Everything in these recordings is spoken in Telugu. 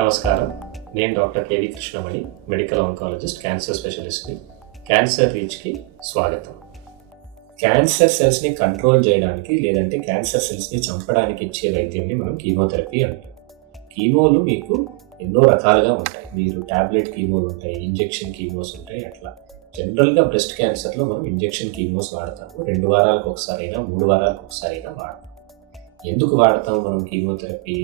నమస్కారం. నేను doctor K V Krishnamani, medical oncologist, cancer స్పెషలిస్ట్ని. క్యాన్సర్ రీచ్కి స్వాగతం. క్యాన్సర్ సెల్స్ని కంట్రోల్ చేయడానికి లేదంటే క్యాన్సర్ సెల్స్ని చంపడానికి ఇచ్చే వైద్యంని మనం కీమోథెరపీ అంటాం. కీమోలు మీకు ఎన్నో రకాలుగా ఉంటాయి. మీరు టాబ్లెట్ కీమోలు ఉంటాయి, ఇంజెక్షన్ కీమోస్ ఉంటాయి. అట్లా జనరల్గా బ్రెస్ట్ క్యాన్సర్లో మనం ఇంజెక్షన్ కీమోస్ వాడతాము. 2 వారాలకు ఒకసారైనా 3 వారాలకు ఒకసారైనా వాడతాం. ఎందుకు వాడతాం మనం కీమోథెరపీ?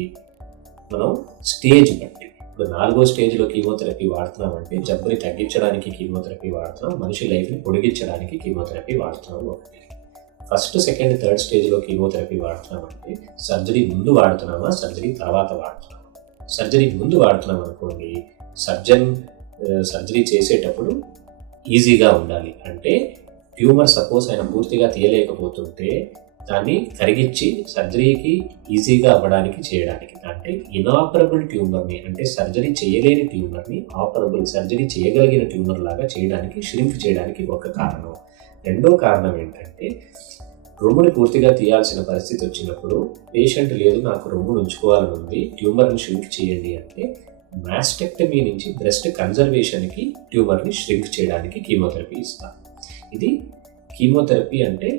మనం స్టేజ్ బట్టి, ఇప్పుడు 4వ స్టేజ్లో కీమోథెరపీ వాడుతున్నామంటే జబ్బుని తగ్గించడానికి కీమోథెరపీ వాడుతున్నాం, మనిషి లైఫ్ని పొడిగించడానికి కీమోథెరపీ వాడుతున్నాం. ఒకటి. ఫస్ట్, సెకండ్, థర్డ్ స్టేజ్లో కీమోథెరపీ వాడుతున్నామంటే సర్జరీ ముందు వాడుతున్నామా, సర్జరీ తర్వాత వాడుతున్నామా? సర్జరీ ముందు వాడుతున్నాం అనుకోండి, సర్జరీ చేసేటప్పుడు ఈజీగా ఉండాలి. అంటే ట్యూమర్ సపోజ్ ఆయన పూర్తిగా తీయలేకపోతుంటే దాన్ని కరిగించి సర్జరీకి ఈజీగా అవ్వడానికి చేయడానికి, అంటే ఇనాపరబుల్ ట్యూమర్ని, అంటే సర్జరీ చేయలేని ట్యూమర్ని ఆపరబుల్, సర్జరీ చేయగలిగిన ట్యూమర్ లాగా చేయడానికి, ష్రింక్ చేయడానికి ఒక కారణం. రెండో కారణం ఏంటంటే రొమ్ముని పూర్తిగా తీయాల్సిన పరిస్థితి వచ్చినప్పుడు పేషెంట్ లేదు నాకు రొమ్మును ఉంచుకోవాలని ఉంది, ట్యూమర్ని ష్రింక్ చేయండి అంటే మాస్టెక్టమీ నుంచి బ్రెస్ట్ కన్జర్వేషన్కి ట్యూమర్ని ష్రింక్ చేయడానికి కీమోథెరపీ ఇస్తాం. ఇది కీమోథెరపీ అంటే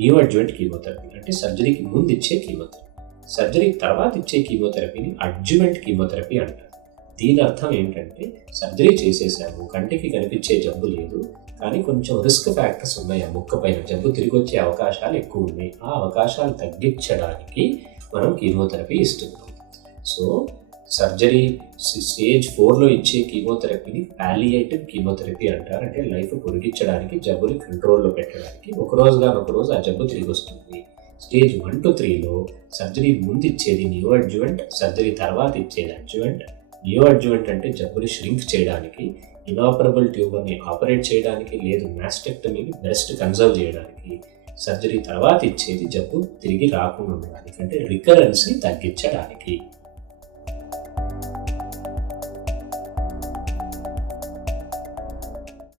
న్యూ అడ్జువెంట్ కీమోథెరపీ, అంటే సర్జరీకి ముందు ఇచ్చే కీమోథెరపీ. సర్జరీ తర్వాత ఇచ్చే కీమోథెరపీని అడ్జువెంట్ కీమోథెరపీ అంటారు. దీని అర్థం ఏంటంటే సర్జరీ చేసేసాము, కంటికి కనిపించే జబ్బు లేదు, కానీ కొంచెం రిస్క్ ఫ్యాక్టర్స్ ఉన్నాయి, ఆ ముక్క పైన జబ్బు తిరిగి వచ్చే అవకాశాలు ఎక్కువ ఉన్నాయి. ఆ అవకాశాలు తగ్గించడానికి మనం కీమోథెరపీ ఇస్తున్నాం. సో సర్జరీ స్టేజ్ 4లో ఇచ్చే కీమోథెరపీని పాలియేటివ్ కీమోథెరపీ అంటారు. అంటే లైఫ్ పొడిగించడానికి, జబ్బుని కంట్రోల్లో పెట్టడానికి. ఒకరోజు ఆ జబ్బు తిరిగి వస్తుంది. స్టేజ్ 1 to 3లో సర్జరీ ముందు ఇచ్చేది న్యూ అడ్జువెంట్, సర్జరీ తర్వాత ఇచ్చేది అడ్జువెంట్. న్యూ అడ్జువెంట్ అంటే జబ్బుని ష్రింక్ చేయడానికి, ఇనాపరబుల్ ట్యూబర్ని ఆపరేట్ చేయడానికి, లేదు మాస్టెక్టమీని బ్రెస్ట్ కన్జర్వ్ చేయడానికి. సర్జరీ తర్వాత ఇచ్చేది జబ్బు తిరిగి రాకుండా ఉండడానికి, అంటే రికరెన్స్ని తగ్గించడానికి.